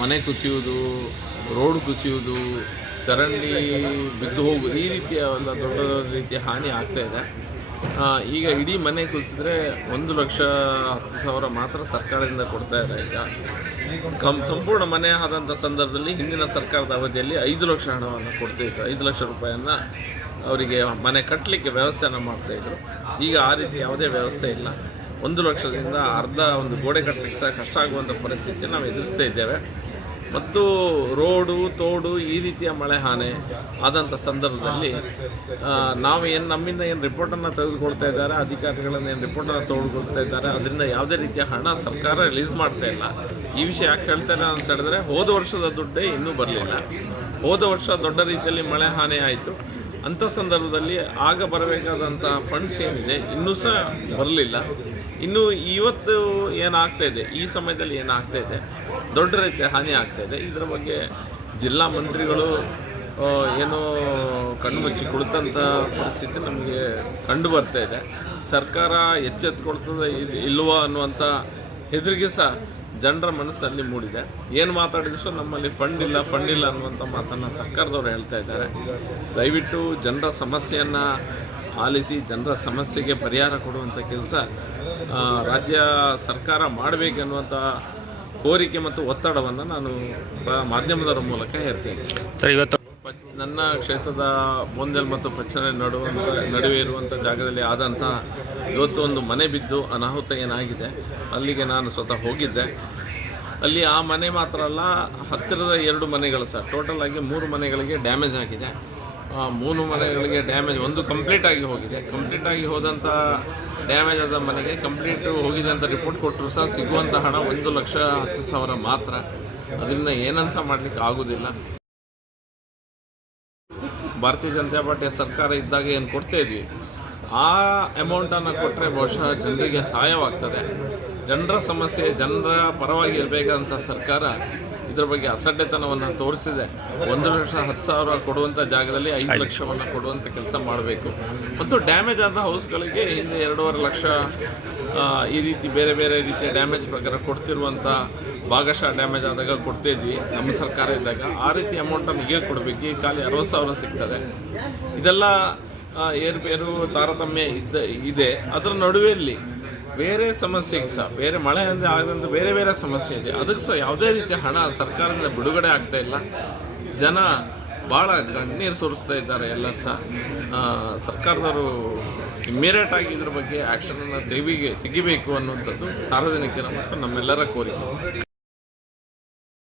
ಮನೆ ಕುಸಿಯುವುದು, ರೋಡ್ ಕುಸಿಯುವುದು, ಚರಂಡಿ ಬಿದ್ದು ಹೋಗುವುದು, ಈ ರೀತಿಯ ಒಂದು ದೊಡ್ಡ ದೊಡ್ಡ ರೀತಿಯ ಹಾನಿ ಆಗ್ತಾ ಇದೆ. ಈಗ ಇಡೀ ಮನೆ ಕುಸಿದ್ರೆ ಒಂದು ಲಕ್ಷ ಹತ್ತು ಸಾವಿರ ಮಾತ್ರ ಸರ್ಕಾರದಿಂದ ಕೊಡ್ತಾ ಇದೆ. ಈಗ ಕಂ ಸಂಪೂರ್ಣ ಮನೆ ಆದಂಥ ಸಂದರ್ಭದಲ್ಲಿ ಹಿಂದಿನ ಸರ್ಕಾರದ ಅವಧಿಯಲ್ಲಿ ಐದು ಲಕ್ಷ ಹಣವನ್ನು ಕೊಡ್ತಿದ್ರು. ಐದು ಲಕ್ಷ ರೂಪಾಯಿಯನ್ನು ಅವರಿಗೆ ಮನೆ ಕಟ್ಟಲಿಕ್ಕೆ ವ್ಯವಸ್ಥೆಯನ್ನು ಮಾಡ್ತಾಯಿದ್ರು ಈಗ ಆ ರೀತಿ ಯಾವುದೇ ವ್ಯವಸ್ಥೆ ಇಲ್ಲ. ಒಂದು ಲಕ್ಷದಿಂದ ಅರ್ಧ ಒಂದು ಗೋಡೆ ಕಟ್ಟಲಿಕ್ಕೆ ಸಹ ಕಷ್ಟ ಆಗುವಂಥ ಪರಿಸ್ಥಿತಿ ನಾವು ಎದುರಿಸ್ತಾ ಇದ್ದೇವೆ. ಮತ್ತು ರೋಡು, ತೋಡು ಈ ರೀತಿಯ ಮಳೆ ಹಾನಿ ಆದಂಥ ಸಂದರ್ಭದಲ್ಲಿ ನಾವು ಏನು ನಮ್ಮಿಂದ ಏನು ರಿಪೋರ್ಟನ್ನು ತೆಗೆದುಕೊಳ್ತಾ ಇದ್ದಾರೆ, ಅಧಿಕಾರಿಗಳನ್ನು ಏನು ರಿಪೋರ್ಟನ್ನು ತೆಗೆದುಕೊಳ್ತಾ ಇದ್ದಾರೆ, ಅದರಿಂದ ಯಾವುದೇ ರೀತಿಯ ಹಣ ಸರ್ಕಾರ ರಿಲೀಸ್ ಮಾಡ್ತಾ ಇಲ್ಲ. ಈ ವಿಷಯ ಯಾಕೆ ಹೇಳ್ತೇನೆ ಅಂತ ಹೇಳಿದ್ರೆ, ಹೋದ ವರ್ಷದ ದುಡ್ಡೇ ಇನ್ನೂ ಬರಲಿಲ್ಲ. ಹೋದ ವರ್ಷ ದೊಡ್ಡ ರೀತಿಯಲ್ಲಿ ಮಳೆ ಹಾನಿ ಆಯಿತು. ಅಂಥ ಸಂದರ್ಭದಲ್ಲಿ ಆಗ ಬರಬೇಕಾದಂಥ ಫಂಡ್ಸ್ ಏನಿದೆ, ಇನ್ನೂ ಸಹ ಬರಲಿಲ್ಲ. ಇನ್ನು ಇವತ್ತು ಏನಾಗ್ತಾ ಇದೆ, ಈ ಸಮಯದಲ್ಲಿ ಏನಾಗ್ತಾ ಇದೆ, ದೊಡ್ಡ ರೀತಿಯ ಹಾನಿ ಆಗ್ತಾ ಇದೆ. ಇದರ ಬಗ್ಗೆ ಜಿಲ್ಲಾ ಮಂತ್ರಿಗಳು ಏನು ಏನೋ ಕಣ್ಣು ಮುಚ್ಚಿ ಕುಳಿತಂಥ ಪರಿಸ್ಥಿತಿ ನಮಗೆ ಕಂಡು ಬರ್ತಾ ಇದೆ. ಸರ್ಕಾರ ಎಚ್ಚೆತ್ಕೊಳ್ತದೆ, ಇಲ್- ಇಲ್ವಾ ಅನ್ನುವಂಥ ಹೆದರಿಗೆ ಸಹ ಜನರ ಮನಸ್ಸಲ್ಲಿ ಮೂಡಿದೆ. ಏನು ಮಾತಾಡಿದ್ರು ನಮ್ಮಲ್ಲಿ ಫಂಡ್ ಇಲ್ಲ ಫಂಡ್ ಇಲ್ಲ ಅನ್ನುವಂಥ ಮಾತನ್ನು ಸರ್ಕಾರದವರು ಹೇಳ್ತಾ ಇದ್ದಾರೆ. ದಯವಿಟ್ಟು ಜನರ ಸಮಸ್ಯೆಯನ್ನು ಆಲಿಸಿ, ಜನರ ಸಮಸ್ಯೆಗೆ ಪರಿಹಾರ ಕೊಡುವಂಥ ಕೆಲಸ ರಾಜ್ಯ ಸರ್ಕಾರ ಮಾಡಬೇಕೆನ್ನುವಂಥ ಕೋರಿಕೆ ಮತ್ತು ಒತ್ತಡವನ್ನು ನಾನು ಮಾಧ್ಯಮದವರ ಮೂಲಕ ಹೇಳ್ತೇನೆ ಸರ್, ಇವತ್ತು ನನ್ನ ಕ್ಷೇತ್ರದ ಬೋಂದೆಲ್ ಮತ್ತು ಪಚ್ಚನೆ ನಡುವಂಥ ನಡುವೆ ಇರುವಂಥ ಜಾಗದಲ್ಲಿ ಆದಂಥ ಇವತ್ತು ಒಂದು ಮನೆ ಬಿದ್ದು ಅನಾಹುತ ಏನಾಗಿದೆ? ಅಲ್ಲಿಗೆ ನಾನು ಸ್ವತಃ ಹೋಗಿದ್ದೆ. ಅಲ್ಲಿ ಆ ಮನೆ ಮಾತ್ರ ಅಲ್ಲ, ಹತ್ತಿರದ ಎರಡು ಮನೆಗಳು ಸರ್. ಟೋಟಲ್ ಆಗಿ ಮೂರು ಮನೆಗಳಿಗೆ ಡ್ಯಾಮೇಜ್ ಆಗಿದೆ. ಮೂರು ಮನೆಗಳಿಗೆ ಡ್ಯಾಮೇಜ್ ಒಂದು ಕಂಪ್ಲೀಟ್ ಆಗಿ ಹೋಗಿದೆ. ಕಂಪ್ಲೀಟ್ ಆಗಿ ಹೋದಂಥ ಡ್ಯಾಮೇಜ್ ಆದ ಮನೆಗೆ ಕಂಪ್ಲೀಟ್ ಹೋಗಿದೆ ಅಂತ ರಿಪೋರ್ಟ್ ಕೊಟ್ಟರು ಸಹ ಸಿಗುವಂಥ ಹಣ ಒಂದು ಲಕ್ಷ ಹತ್ತು ಸಾವಿರ ಮಾತ್ರ. ಅದರಿಂದ ಏನಂತ ಮಾಡಲಿಕ್ಕೆ ಆಗೋದಿಲ್ಲ. ಭಾರತೀಯ ಜನತಾ ಪಾರ್ಟಿಯ ಸರ್ಕಾರ ಇದ್ದಾಗ ಏನು ಕೊಡ್ತಾ ಇದ್ವಿ? ಆ ಅಮೌಂಟನ್ನು ಕೊಟ್ಟರೆ ಬಹುಶಃ ಜನರಿಗೆ ಸಹಾಯವಾಗ್ತದೆ. ಜನರ ಸಮಸ್ಯೆ ಜನರ ಪರವಾಗಿ ಇರಬೇಕಾದಂಥ ಸರ್ಕಾರ ಇದರ ಬಗ್ಗೆ ಅಸಡ್ಡೆತನವನ್ನು ತೋರಿಸಿದೆ. ಒಂದು ಲಕ್ಷ ಹತ್ತು ಸಾವಿರ ಕೊಡುವಂಥ ಜಾಗದಲ್ಲಿ ಐದು ಲಕ್ಷವನ್ನು ಕೊಡುವಂಥ ಕೆಲಸ ಮಾಡಬೇಕು. ಮತ್ತು ಡ್ಯಾಮೇಜ್ ಆದ ಹೌಸ್ಗಳಿಗೆ ಹಿಂದೆ ಎರಡೂವರೆ ಲಕ್ಷ ಈ ರೀತಿ ಬೇರೆ ಬೇರೆ ರೀತಿಯ ಡ್ಯಾಮೇಜ್ ಪ್ರಕಾರ ಕೊಡ್ತಿರುವಂಥ ಭಾಗಶಃ ಡ್ಯಾಮೇಜ್ ಆದಾಗ ಕೊಡ್ತಾ ಇದ್ವಿ. ನಮ್ಮ ಸರ್ಕಾರ ಇದ್ದಾಗ ಆ ರೀತಿ ಅಮೌಂಟನ್ನು ಈಗ ಕೊಡಬೇಕು. ಈಗ ಖಾಲಿ ಅರವತ್ತು ಸಾವಿರ ಸಿಗ್ತದೆ. ಇದೆಲ್ಲ ಏರುಪೇರು ತಾರತಮ್ಯ ಇದ್ದ ಇದೆ. ಅದರ ನಡುವೆಯಲ್ಲಿ ಬೇರೆ ಸಮಸ್ಯೆಗೆ ಸಹ ಬೇರೆ ಮಳೆ ಅಂದರೆ ಆಗದಂಥ ಬೇರೆ ಬೇರೆ ಸಮಸ್ಯೆ ಇದೆ. ಅದಕ್ಕೆ ಸಹ ಯಾವುದೇ ರೀತಿಯ ಹಣ ಸರ್ಕಾರದಿಂದ ಬಿಡುಗಡೆ ಆಗ್ತಾ ಇಲ್ಲ. ಜನ ಭಾಳ ಕಣ್ಣೀರು ಸುರಿಸ್ತಾ ಇದ್ದಾರೆ ಎಲ್ಲರೂ ಸಹ. ಸರ್ಕಾರದವರು ಇಮ್ಮಿಡಿಯೇಟ್ ಆಗಿ ಇದ್ರ ಬಗ್ಗೆ ಆ್ಯಕ್ಷನನ್ನು ತೆಗಿಬೇಕು ಅನ್ನುವಂಥದ್ದು ಸಾರ್ವಜನಿಕರ ಮತ್ತು ನಮ್ಮೆಲ್ಲರ ಕೋರಿಕೆ.